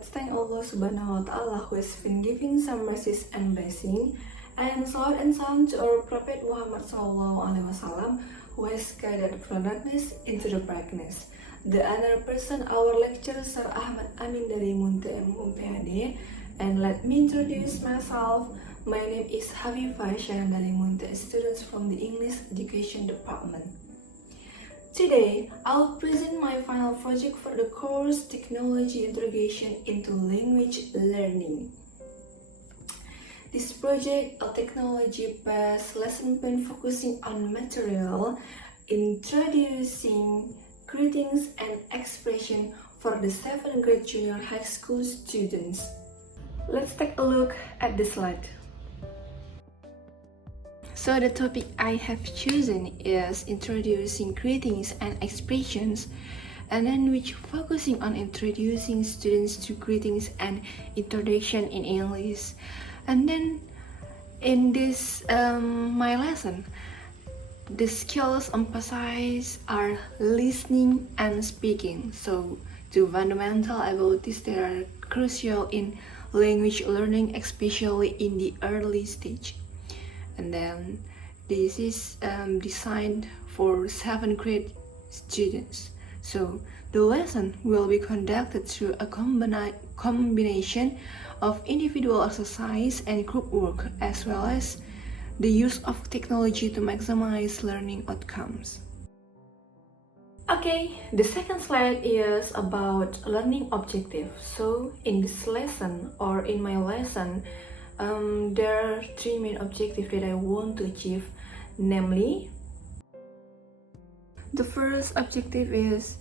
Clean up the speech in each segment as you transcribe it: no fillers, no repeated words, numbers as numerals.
let's thank Allah Subhanahu wa Ta'ala who has been giving some mercies and blessing, and salawat and salam to our Prophet Muhammad Sallallahu Alaihi Wasallam who has guided from darkness into the brightness. The other person, our lecturer Sir Hafifah Dalimunthe MPhD, and let me introduce myself. My name is Hafifah Dalimunthe, a student from the English Education Department. Today, I'll present my final project for the course Technology Integration into Language Learning. This project, a technology-based lesson plan focusing on material, introducing greetings and expression for the 7th grade junior high school students. Let's take a look at the slide. So the topic I have chosen is introducing greetings and expressions, and then which focusing on introducing students to greetings and introduction in English. And then in this my lesson, the skills emphasized are listening and speaking. So two fundamental abilities that are crucial in language learning, especially in the early stage. And then this is designed for 7th grade students. So the lesson will be conducted through a combination of individual exercise and group work, as well as the use of technology to maximize learning outcomes. Okay, the second slide is about learning objective. So in this lesson, or in my lesson, there are 3 main objectives that I want to achieve, namely, the first objective is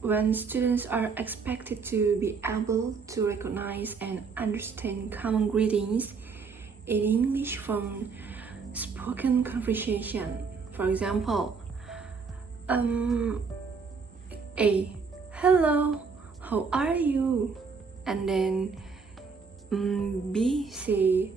when students are expected to be able to recognize and understand common greetings in English from spoken conversation. For example, A. Hello, how are you? And then B. Say,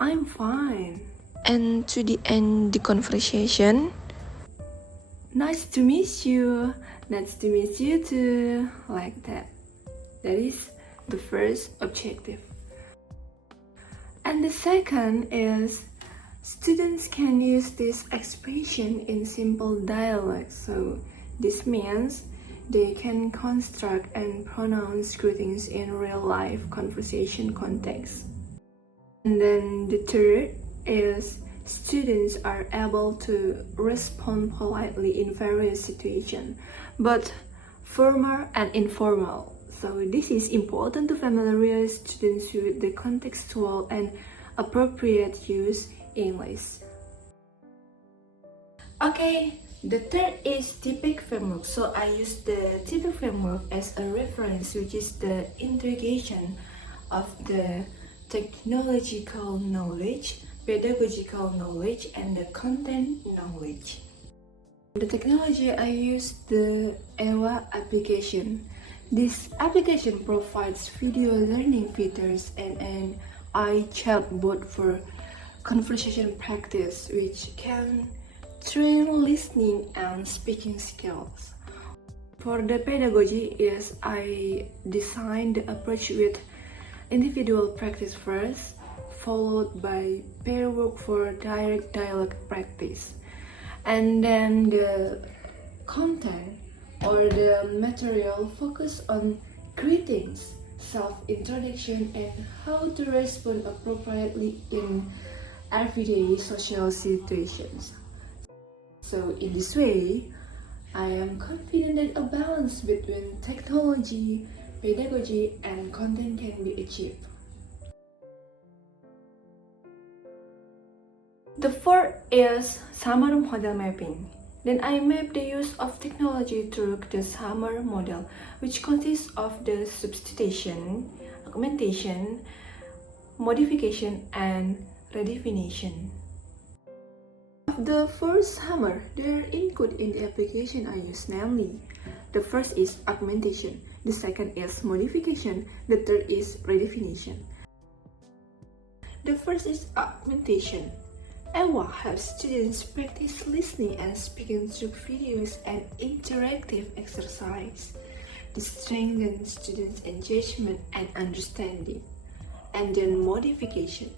I'm fine. And to the end the conversation, nice to meet you, nice to meet you too, like that. That is the first objective. And the second is students can use this expression in simple dialogue. So this means they can construct and pronounce greetings in real-life conversation context. And then the third is students are able to respond politely in various situations, but formal and informal. So this is important to familiarize students with the contextual and appropriate use English. Okay. The third is TPIC framework. So I use the TPIC framework as a reference, which is the integration of the technological knowledge, pedagogical knowledge, and the content knowledge. The technology, I use the EWA application. This application provides video learning features and an iChatbot for conversation practice, which can train listening and speaking skills. For the pedagogy is I designed the approach with individual practice first, followed by pair work for direct dialogue practice. And then the content or the material focus on greetings, self-introduction, and how to respond appropriately in everyday social situations. So in this way, I am confident that a balance between technology, pedagogy, and content can be achieved. The fourth is Summer Model Mapping. Then I map the use of technology through the Summer Model, which consists of the substitution, augmentation, modification, and redefinition. The first hammer there included in the application I use, namely, the first is augmentation, the second is modification, the third is redefinition. The first is augmentation. EWA helps students practice listening and speaking through videos and interactive exercise. This strengthens students' engagement and understanding. And then modification.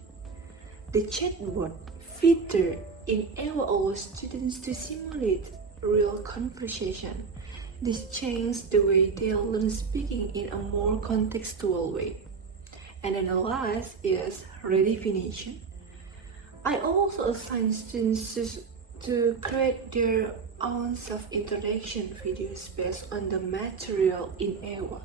The chatbot feature in EWA allows students to simulate real conversation. This changed the way they learn speaking in a more contextual way. And then the last is redefinition. I also assign students to create their own self-introduction videos based on the material in EWA.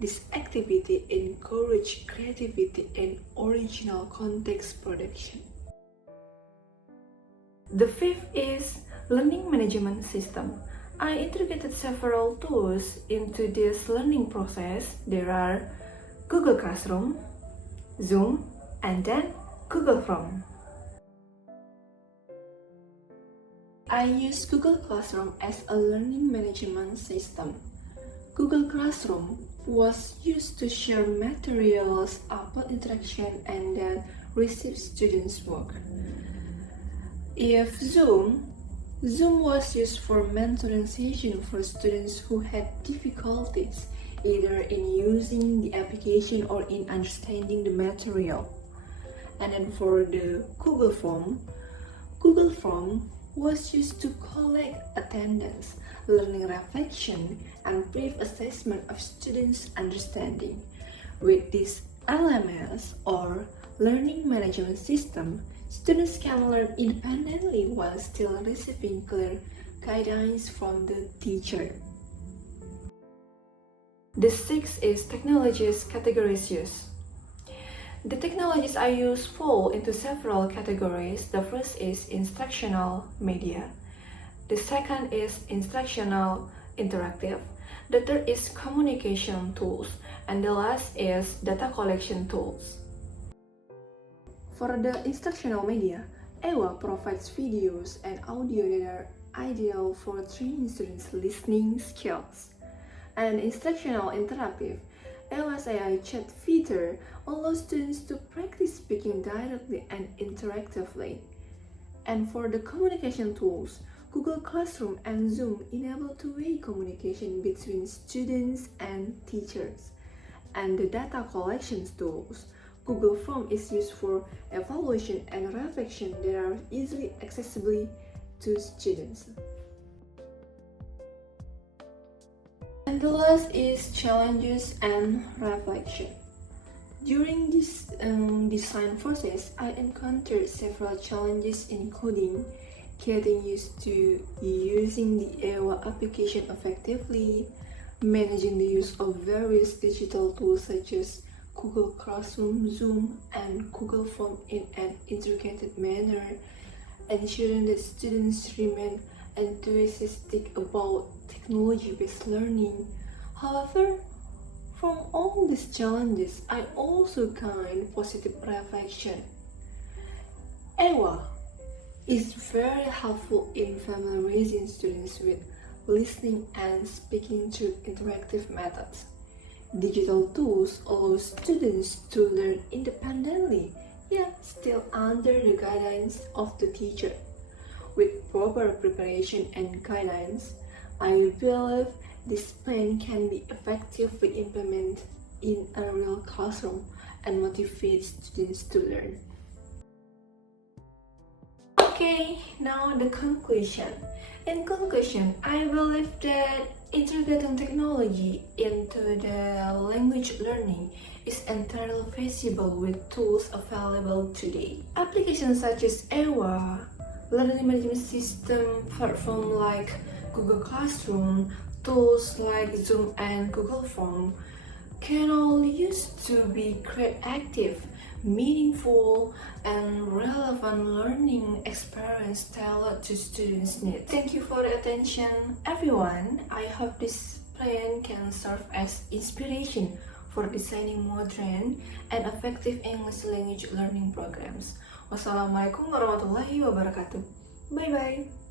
This activity encourages creativity and original context production. The fifth is learning management system. I integrated several tools into this learning process. There are Google Classroom, Zoom, and then Google Form. I use Google Classroom as a learning management system. Google Classroom was used to share materials, upload interaction, and then receive students' work. If Zoom was used for mentoring sessions for students who had difficulties either in using the application or in understanding the material. And then for the Google Form was used to collect attendance, learning reflection, and brief assessment of students' understanding. With this LMS or learning management system, students can learn independently while still receiving clear guidance from the teacher. The sixth is technologies categories use. The technologies I use fall into several categories. The first is instructional media. The second is instructional interactive. The third is communication tools. And the last is data collection tools. For the instructional media, EWA provides videos and audio that are ideal for training students' listening skills. And instructional interactive, EWA's AI chat feature allows students to practice speaking directly and interactively. And for the communication tools, Google Classroom and Zoom enable two-way communication between students and teachers. And the data collection tools, Google Form is used for evaluation and reflection that are easily accessible to students. And the last is challenges and reflection. During this design process, I encountered several challenges, including getting used to using the EWA application effectively, managing the use of various digital tools such as Google Classroom, Zoom, and Google Form in an integrated manner, ensuring that students remain enthusiastic about technology-based learning. However, from all these challenges, I also gained positive reflection. EWA is very helpful in familiarizing students with listening and speaking through interactive methods. Digital tools allow students to learn independently, yet still under the guidance of the teacher. With proper preparation and guidance, I believe this plan can be effectively implemented in a real classroom and motivate students to learn. Okay, now the conclusion. In conclusion, I believe that integrating technology into the language learning is entirely feasible with tools available today. Applications such as EWA, learning management system platform like Google Classroom, tools like Zoom and Google Form can all used to be creative, meaningful, and relevant learning experience tailored to students' needs. Thank you for the attention, everyone. I hope this plan can serve as inspiration for designing modern and effective English language learning programs. Wassalamualaikum warahmatullahi wabarakatuh. Bye-bye.